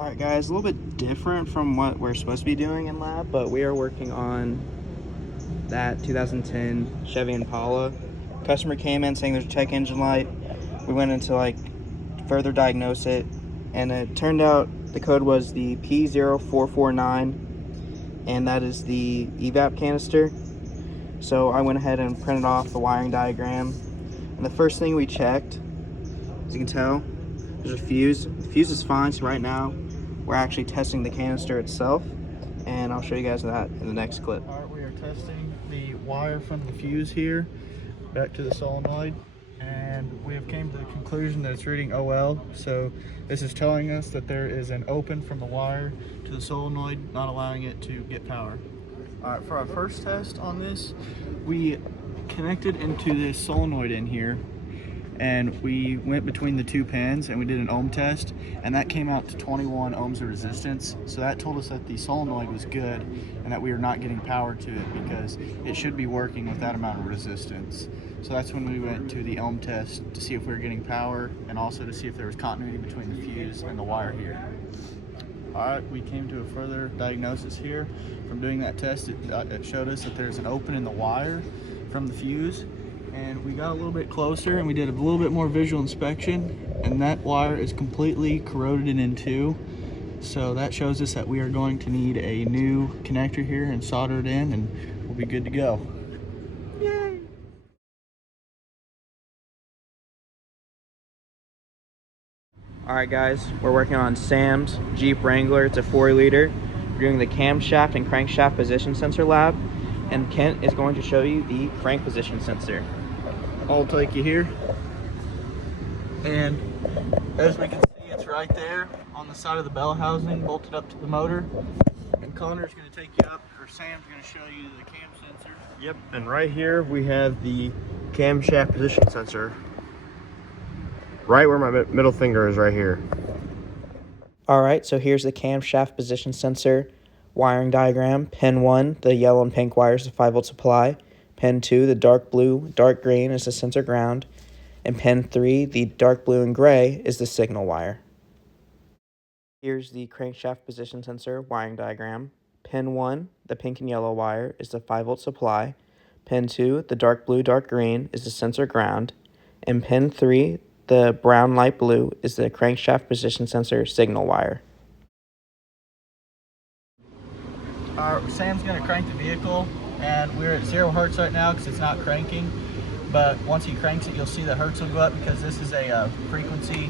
Alright guys, a little bit different from what we're supposed to be doing in lab, but we are working on that 2010 Chevy Impala. Customer came in saying there's a check engine light. We went into further diagnose it, and it turned out the code was the P0449, and that is the evap canister. So I went ahead and printed off the wiring diagram, and the first thing we checked, as you can tell, there's a fuse. The fuse is fine, so right now we're actually testing the canister itself, and I'll show you guys that in the next clip. All right, we are testing the wire from the fuse here back to the solenoid, and we have came to the conclusion that it's reading OL. So this is telling us that there is an open from the wire to the solenoid, not allowing it to get power. All right, for our first test on this, we connected into this solenoid in here, and we went between the two pins and we did an ohm test, and that came out to 21 ohms of resistance. So that told us that the solenoid was good and that we were not getting power to it because it should be working with that amount of resistance. So that's when we went to the ohm test to see if we were getting power and also to see if there was continuity between the fuse and the wire here. All right, we came to a further diagnosis here. From doing that test, it showed us that there's an open in the wire from the fuse, and we got a little bit closer and we did a little bit more visual inspection, and that wire is completely corroded in two. So that shows us that we are going to need a new connector here and solder it in, and we'll be good to go. Yay! Alright guys, we're working on Sam's Jeep Wrangler. It's a 4-liter. We're doing the camshaft and crankshaft position sensor lab, and Kent is going to show you the crank position sensor. I'll take you here, and as we can see, it's right there on the side of the bell housing, bolted up to the motor. And Connor's going to take you up, or Sam's going to show you the cam sensor. Yep, and right here we have the camshaft position sensor. Right where my middle finger is, right here. Alright, so here's the camshaft position sensor wiring diagram. Pin 1, the yellow and pink wire is the 5-volt supply. Pin 2, the dark blue, dark green is the sensor ground. And pin 3, the dark blue and gray, is the signal wire. Here's the crankshaft position sensor wiring diagram. Pin 1, the pink and yellow wire, is the 5-volt supply. Pin 2, the dark blue, dark green, is the sensor ground. And pin 3, the brown light blue, is the crankshaft position sensor signal wire. Sam's going to crank the vehicle, and we're at 0 hertz right now because it's not cranking. But once he cranks it, you'll see the hertz will go up because this is a frequency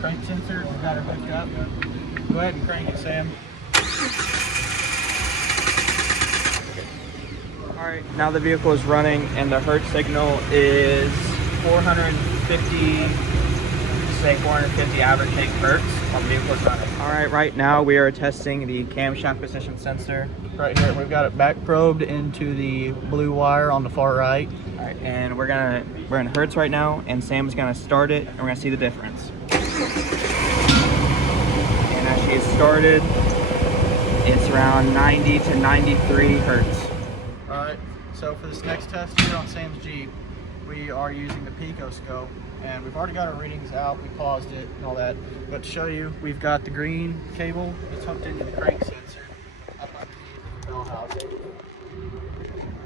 crank sensor. We've got it hooked up. Go ahead and crank it, Sam. Alright, now the vehicle is running and the hertz signal is 450, say 450 average take hertz while the vehicle is running. Alright, right now we are testing the camshaft position sensor. Right here, we've got it back probed into the blue wire on the far right. Alright, and we're in hertz right now, and Sam's gonna start it and we're gonna see the difference. And as she is started, it's around 90 to 93 hertz. Alright, so for this next test here on Sam's Jeep, we are using the pico scope, and we've already got our readings out. We paused it and all that, but to show you, we've got the green cable that's hooked into the crank sensor up underneath the bell housing,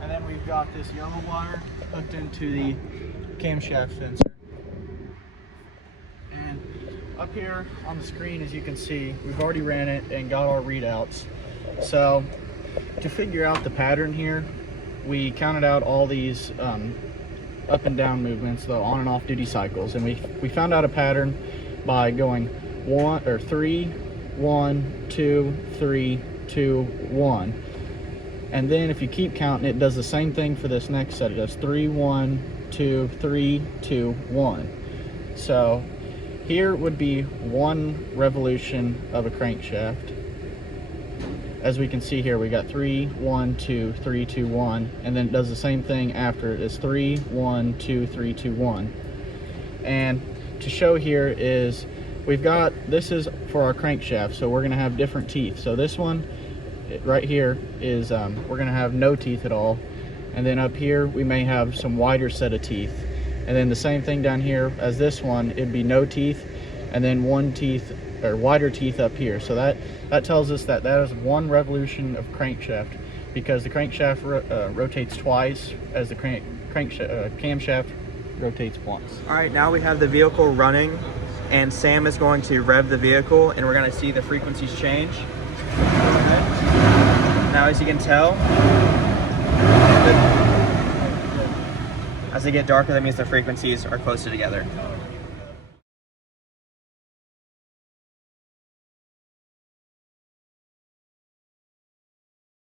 and then we've got this yellow wire hooked into the camshaft sensor. And up here on the screen, as you can see, we've already ran it and got our readouts. So to figure out the pattern here, we counted out all these up and down movements, the on and off duty cycles, and we found out a pattern by going 3, 1, 2, 3, 2, 1. And then if you keep counting, it does the same thing for this next set. It does 3, 1, 2, 3, 2, 1. So here would be 1 revolution of a crankshaft. As we can see here, we got 3, 1, 2, 3, 2, 1, and then it does the same thing after it is 3, 1, 2, 3, 2, 1. And to show here is we've got, this is for our crankshaft, so we're going to have different teeth. So this one right here is we're going to have no teeth at all, and then up here we may have some wider set of teeth, and then the same thing down here as this one, it'd be no teeth, and then 1 tooth or wider teeth up here. So that tells us that is one revolution of crankshaft, because the crankshaft rotates twice as the camshaft rotates once. All right, now we have the vehicle running, and Sam is going to rev the vehicle, and we're going to see the frequencies change. Now, as you can tell, as they get darker, that means the frequencies are closer together.